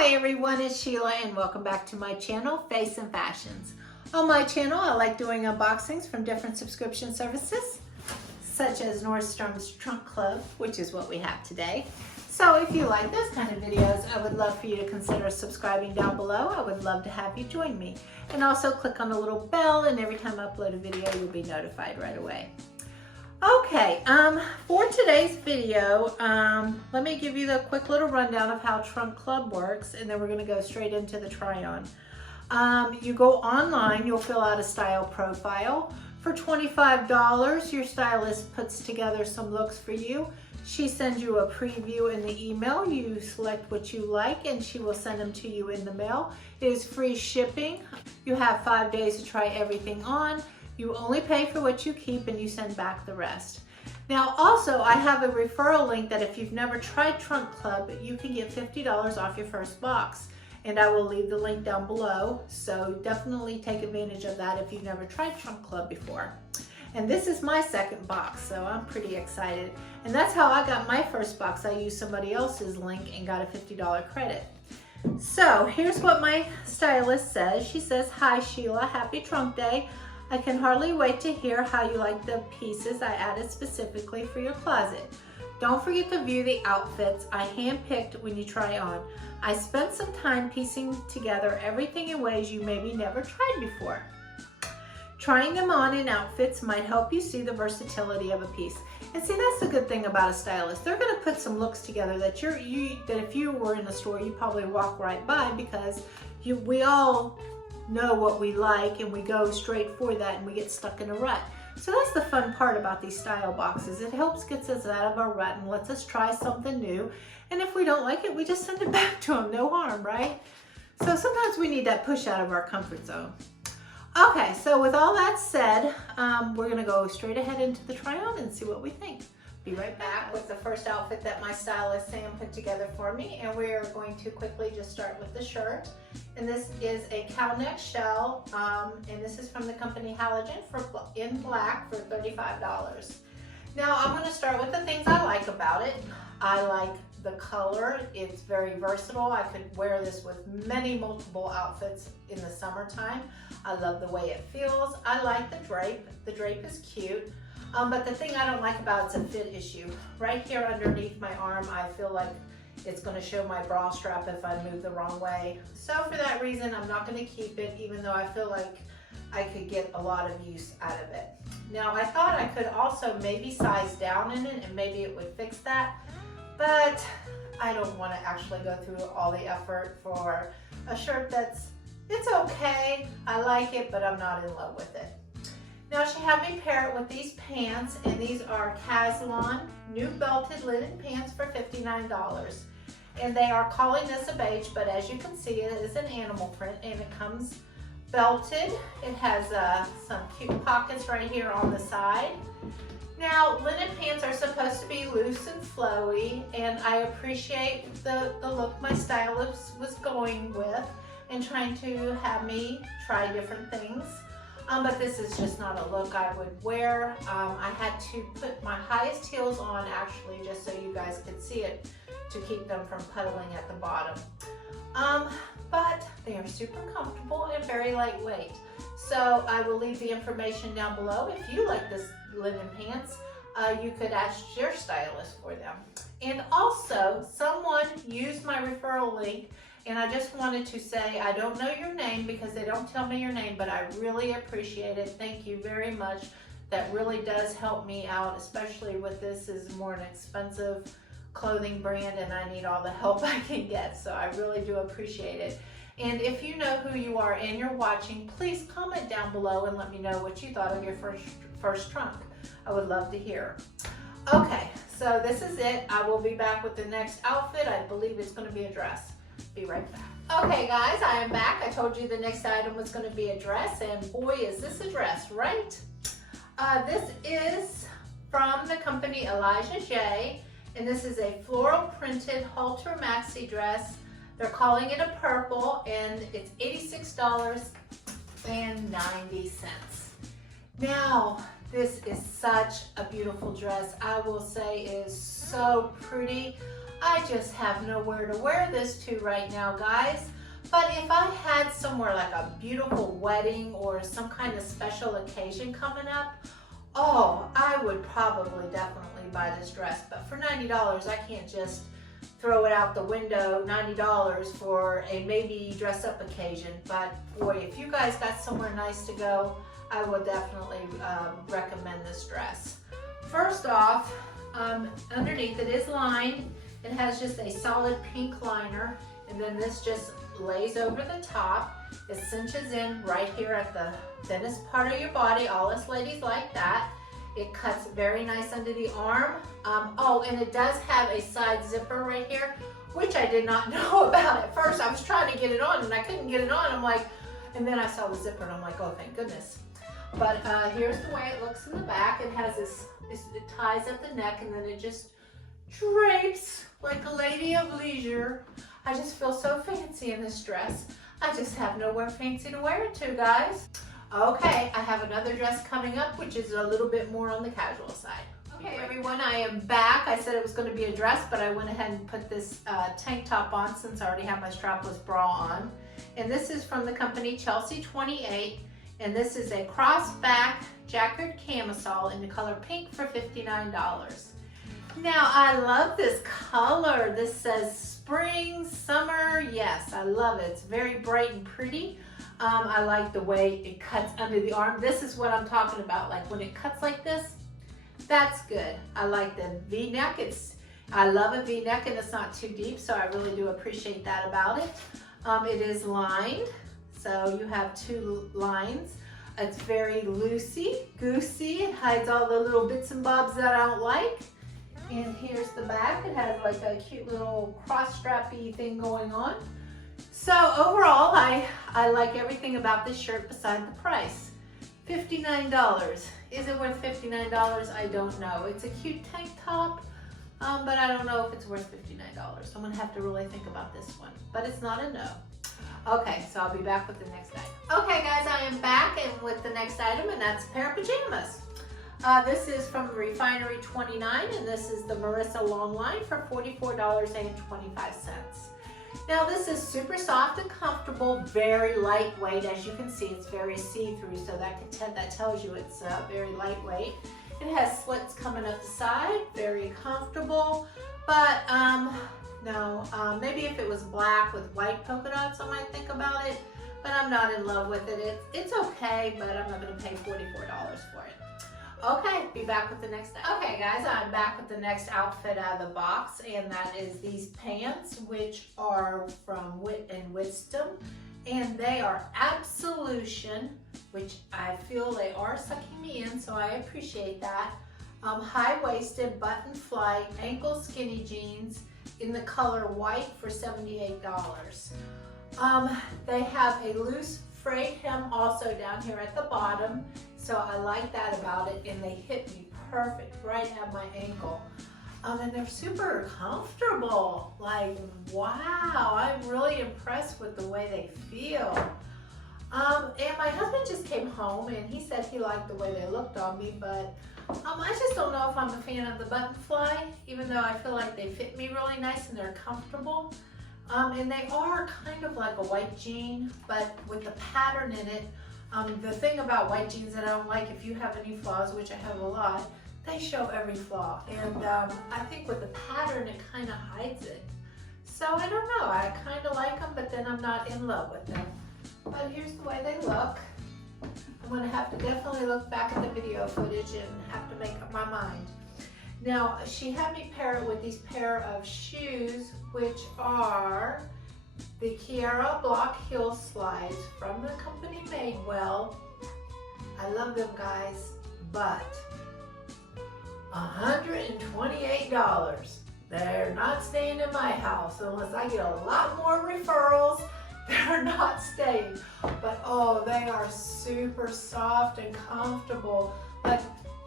Hi everyone, it's Sheila and welcome back to my channel, Face and Fashions. On my channel, I like doing unboxings from different subscription services, such as Nordstrom's Trunk Club, which is what we have today. So if you like those kind of videos, I would love for you to consider subscribing down below. I would love to have you join me. And also click on the little bell, and every time I upload a video, you'll be notified right away. Okay, for today's video, let me give you the quick little rundown of how Trunk Club works, and then we're going to go straight into the try-on. You go online, you'll fill out a style profile. For $25, your stylist puts together some looks for you. She sends you a preview in the email. You select what you like, and she will send them to you in the mail. It is free shipping. You have 5 days to try everything on. You only pay for what you keep and you send back the rest. Now also, I have a referral link that if you've never tried Trunk Club, you can get $50 off your first box. And I will leave the link down below, so definitely take advantage of that if you've never tried Trunk Club before. And this is my second box, so I'm pretty excited. And that's how I got my first box. I used somebody else's link and got a $50 credit. So here's what my stylist says. She says, "Hi Sheila, happy Trunk Day. I can hardly wait to hear how you like the pieces I added specifically for your closet. Don't forget to view the outfits I handpicked when you try on. I spent some time piecing together everything in ways you maybe never tried before. Trying them on in outfits might help you see the versatility of a piece." And see, that's the good thing about a stylist. They're gonna put some looks together that that if you were in a store, you probably walk right by, because we all know what we like and we go straight for that and we get stuck in a rut. So that's the fun part about these style boxes. It helps get us out of our rut and lets us try something new. And if we don't like it, we just send it back to them. No harm, right? So sometimes we need that push out of our comfort zone. Okay, so with all that said, we're gonna go straight ahead into the try on and see what we think. Be right back with the first outfit that my stylist Sam put together for me, and we're going to quickly just start with the shirt. And this is a cow neck shell, and this is from the company Halogen in black for $35. Now I'm going to start with the things I like about it. I like the color. It's very versatile. I could wear this with multiple outfits in the summertime. I love the way it feels. I like the drape. The drape is cute. But the thing I don't like about it's a fit issue. Right here underneath my arm, I feel like it's going to show my bra strap if I move the wrong way. So for that reason, I'm not going to keep it, even though I feel like I could get a lot of use out of it. Now I thought I could also maybe size down in it and maybe it would fix that, but I don't want to actually go through all the effort for a shirt it's okay. I like it, but I'm not in love with it. Now she had me pair it with these pants, and these are Caslon new belted linen pants for $59. And they are calling this a beige, but as you can see, it is an animal print, and it comes belted. It has some cute pockets right here on the side. Now, linen pants are supposed to be loose and flowy, and I appreciate the look my stylist was going with and trying to have me try different things. But this is just not a look I would wear. I had to put my highest heels on actually, just so you guys could see it, to keep them from puddling at the bottom. But they are super comfortable and very lightweight. So I will leave the information down below. If you like this linen pants, you could ask your stylist for them. And also, someone used my referral link, and I just wanted to say, I don't know your name because they don't tell me your name, but I really appreciate it. Thank you very much. That really does help me out, especially with this is more an expensive clothing brand and I need all the help I can get. So I really do appreciate it. And if you know who you are and you're watching, please comment down below and let me know what you thought of your first trunk. I would love to hear. Okay, so this is it. I will be back with the next outfit. I believe it's going to be a dress. Be right back. Okay guys, I am back. I told you the next item was going to be a dress, and boy is this a dress, right? This is from the company Elijah J, and this is a floral printed halter maxi dress. They're calling it a purple, and it's $86.90. Now, this is such a beautiful dress. I will say it is so pretty. I just have nowhere to wear this to right now, guys. But if I had somewhere like a beautiful wedding or some kind of special occasion coming up, oh, I would probably definitely buy this dress. But for $90, I can't just throw it out the window. $90 for a maybe dress up occasion. But boy, if you guys got somewhere nice to go, I would definitely recommend this dress. First off, underneath it is lined. It has just a solid pink liner, and then this just lays over the top. It cinches in right here at the thinnest part of your body. All us ladies like that. It cuts very nice under the arm. Oh, and it does have a side zipper right here, which I did not know about at first. I was trying to get it on and I couldn't get it on. I'm like, and then I saw the zipper and I'm like, oh, thank goodness. But here's the way it looks in the back. It has this, it ties at the neck and then it just drapes like a lady of leisure. I just feel so fancy in this dress. I just have nowhere fancy to wear it to, guys. Okay, I have another dress coming up, which is a little bit more on the casual side. Okay, everyone, I am back. I said it was going to be a dress, but I went ahead and put this tank top on since I already have my strapless bra on. And this is from the company Chelsea 28. And this is a cross-back jacquard camisole in the color pink for $59. Now, I love this color. This says spring, summer. Yes, I love it. It's very bright and pretty. I like the way it cuts under the arm. This is what I'm talking about. Like when it cuts like this, that's good. I like the V-neck. I love a V-neck and it's not too deep, so I really do appreciate that about it. It is lined, so you have two lines. It's very loosey-goosey. It hides all the little bits and bobs that I don't like. And here's the back. It has like a cute little cross-strappy thing going on. So overall, I like everything about this shirt beside the price. $59. Is it worth $59? I don't know. It's a cute tank top, but I don't know if it's worth $59. I'm gonna have to really think about this one, but it's not a no. Okay, so I'll be back with the next item. Okay guys, I am back and with the next item, and that's a pair of pajamas. This is from Refinery 29, and this is the Marissa long line for $44.25. Now this is super soft and comfortable, very lightweight. As you can see, it's very see-through, so that tells you it's very lightweight. It has slits coming up the side, very comfortable, but no, maybe if it was black with white polka dots, I might think about it, but I'm not in love with it. It's okay, but I'm not gonna pay $44 for it. Okay, be back with the next item. Okay guys, I'm back with the next outfit out of the box, and that is these pants, which are from Wit & Wisdom, and they are Absolution, which I feel they are sucking me in, so I appreciate that. High-waisted, button fly, ankle skinny jeans in the color white for $78. They have a loose frayed hem also down here at the bottom, so I like that about it, and they hit me perfect right at my ankle. And they're super comfortable. Like, wow, I'm really impressed with the way they feel. And my husband just came home and he said he liked the way they looked on me, but I just don't know if I'm a fan of the button fly, even though I feel like they fit me really nice and they're comfortable. And they are kind of like a white jean, but with the pattern in it. The thing about white jeans that I don't like, if you have any flaws, which I have a lot, they show every flaw. And I think with the pattern, it kind of hides it. So I don't know, I kind of like them, but then I'm not in love with them. But here's the way they look. I'm gonna have to definitely look back at the video footage and have to make up my mind. Now, she had me pair it with these pair of shoes, which are the Kiara Bloch heel slides from the company Madewell. I love them, guys, but $128. They're not staying in my house unless I get a lot more referrals. They're not staying, but oh, they are super soft and comfortable. Like,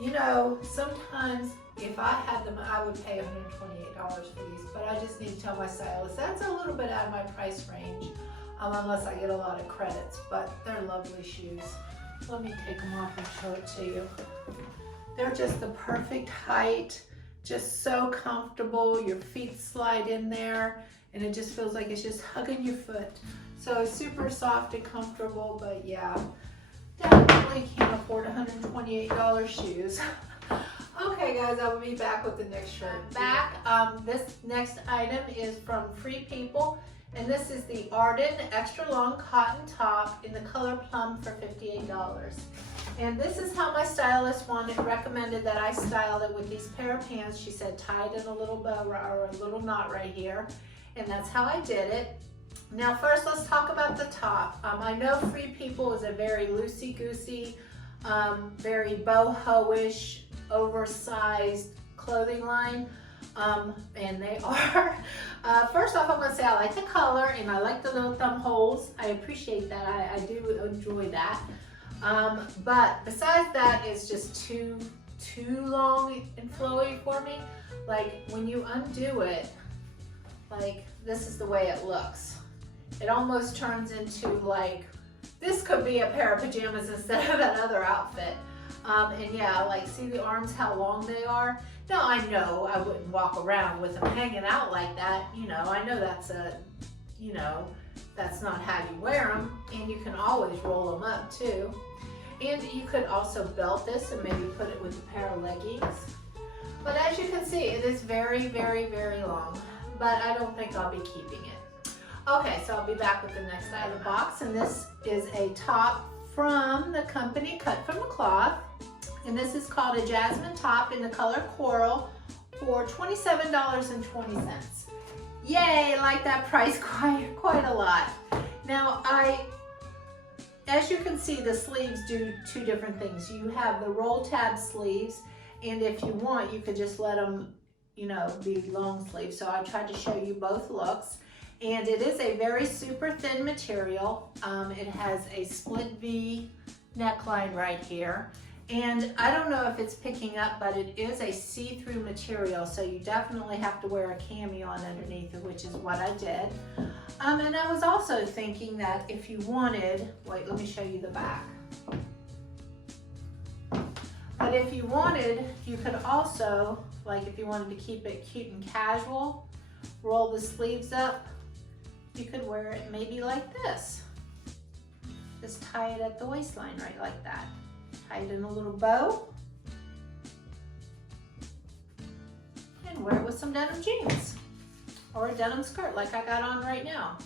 you know, sometimes if I had them, I would pay $128 for these, but I just need to tell my stylist that's a little bit out of my price range, unless I get a lot of credits, but they're lovely shoes. Let me take them off and show it to you. They're just the perfect height just so comfortable. Your feet slide in there and it just feels like it's just hugging your foot. So it's super soft and comfortable, but yeah, definitely can't afford $128 shoes. Okay guys, I will be back with the next shirt. This next item is from Free People, and this is the Arden extra long cotton top in the color Plum for $58. And this is how my stylist recommended that I style it with these pair of pants. She said tie it in a little bow or a little knot right here, and that's how I did it. Now first let's talk about the top. I know Free People is a very loosey-goosey, very boho-ish, oversized clothing line, and they are. First off, I'm going to say I like the color and I like the little thumb holes. I appreciate that. I do enjoy that. But besides that, it's just too long and flowy for me. Like when you undo it, like this is the way it looks. It almost turns into like, this could be a pair of pajamas instead of another outfit. And yeah, like see the arms, how long they are. Now I know I wouldn't walk around with them hanging out like that. You know, I know that's that's not how you wear them, and you can always roll them up too. And you could also belt this and maybe put it with a pair of leggings. But as you can see, it is very, very, very long, but I don't think I'll be keeping it. Okay, so I'll be back with the next item in the box, and this is a top from the company Cut from the Cloth. And this is called a Jasmine top in the color Coral for $27.20. Yay, I like that price quite a lot. Now, as you can see, the sleeves do two different things. You have the roll tab sleeves, and if you want, you could just let them, be long sleeves. So I tried to show you both looks. And it is a very super thin material. It has a split V neckline right here. And I don't know if it's picking up, but it is a see-through material, so you definitely have to wear a cami on underneath it, which is what I did. And I was also thinking that if you wanted, wait, let me show you the back. But if you wanted, you could also, like if you wanted to keep it cute and casual, roll the sleeves up. You could wear it maybe like this. Just tie it at the waistline right like that. Tie it in a little bow and wear it with some denim jeans or a denim skirt like I got on right now.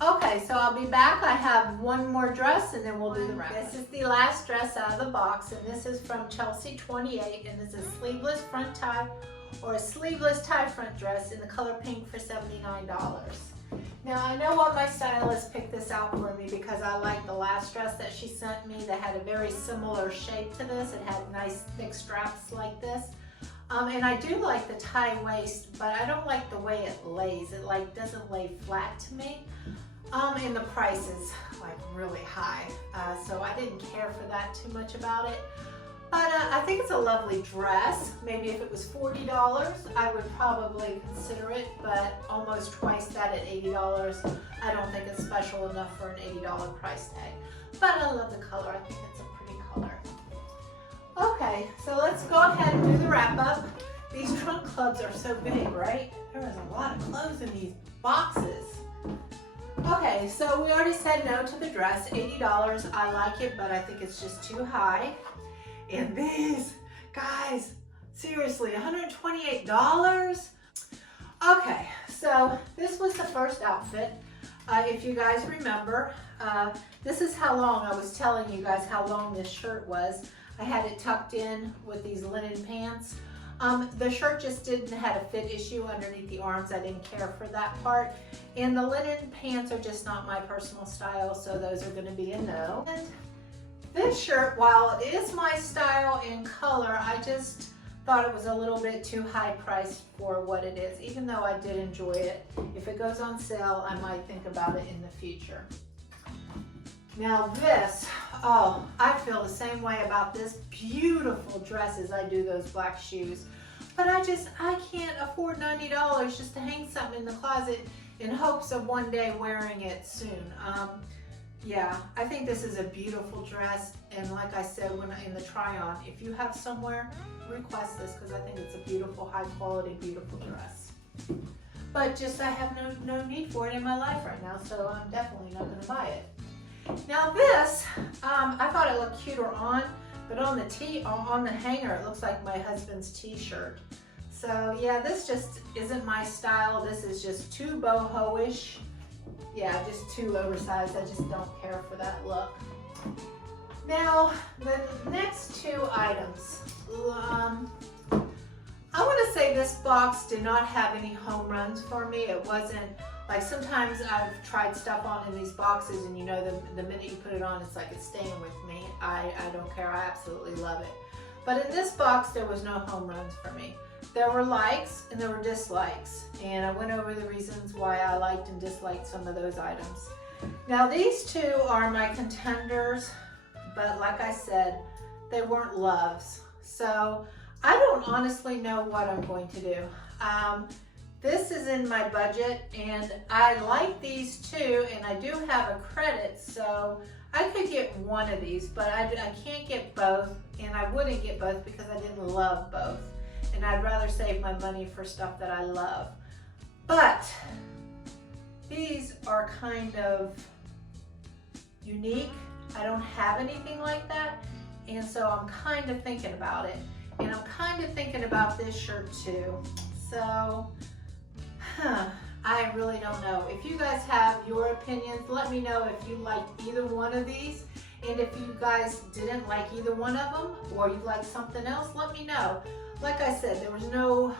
Okay, so I'll be back. I have one more dress and then we'll do the wrap. This is the last dress out of the box, and this is from Chelsea 28, and it's a sleeveless front tie or a sleeveless tie front dress in the color pink for $79. Now I know why my stylist picked this out for me, because I like the last dress that she sent me that had a very similar shape to this. It had nice thick straps like this. And I do like the tie waist, but I don't like the way it lays. It like doesn't lay flat to me. And the price is like really high. So I didn't care for that too much about it. But I think it's a lovely dress. Maybe if it was $40, I would probably consider it, but almost twice that at $80. I don't think it's special enough for an $80 price tag. But I love the color. I think it's a pretty color. Okay, so let's go ahead and do the wrap up. These trunk clubs are so big, right? There is a lot of clothes in these boxes. Okay, so we already said no to the dress, $80. I like it, but I think it's just too high. And these, guys, seriously, $128? Okay, so this was the first outfit. If you guys remember, this is how long, I was telling you guys how long this shirt was. I had it tucked in with these linen pants. The shirt just had a fit issue underneath the arms. I didn't care for that part. And the linen pants are just not my personal style, so those are gonna be a no. And this shirt, while it is my style in color, I just thought it was a little bit too high priced for what it is, even though I did enjoy it. If it goes on sale, I might think about it in the future. Now this, oh, I feel the same way about this beautiful dress as I do those black shoes. But I can't afford $90 just to hang something in the closet in hopes of one day wearing it soon. Yeah, I think this is a beautiful dress, and like I said when in the try-on, if you have somewhere, request this because I think it's a beautiful, high-quality, beautiful dress. But just I have no need for it in my life right now, so I'm definitely not going to buy it. Now this, I thought it looked cuter on, but on the hanger, it looks like my husband's t-shirt. So yeah, this just isn't my style. This is just too boho-ish. Yeah, just too oversized. I just don't care for that look. Now, the next two items. I want to say this box did not have any home runs for me. It wasn't, like sometimes I've tried stuff on in these boxes and you know the minute you put it on, it's like it's staying with me. I don't care. I absolutely love it. But in this box, there was no home runs for me. There were likes and there were dislikes, and I went over the reasons why I liked and disliked some of those items. Now these two are my contenders, but like I said, they weren't loves. So I don't honestly know what I'm going to do. This is in my budget, and I like these two, and I do have a credit, so I could get one of these, but I can't get both, and I wouldn't get both because I didn't love both. And I'd rather save my money for stuff that I love. But these are kind of unique. I don't have anything like that. And so I'm kind of thinking about it. And I'm kind of thinking about this shirt too. So, I really don't know. If you guys have your opinions, let me know if you like either one of these. And if you guys didn't like either one of them, or you like something else, let me know. Like I said, there was no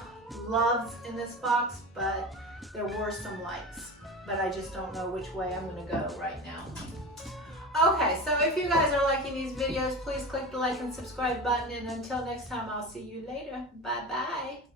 loves in this box, but there were some likes. But I just don't know which way I'm going to go right now. Okay, so if you guys are liking these videos, please click the like and subscribe button. And until next time, I'll see you later. Bye-bye.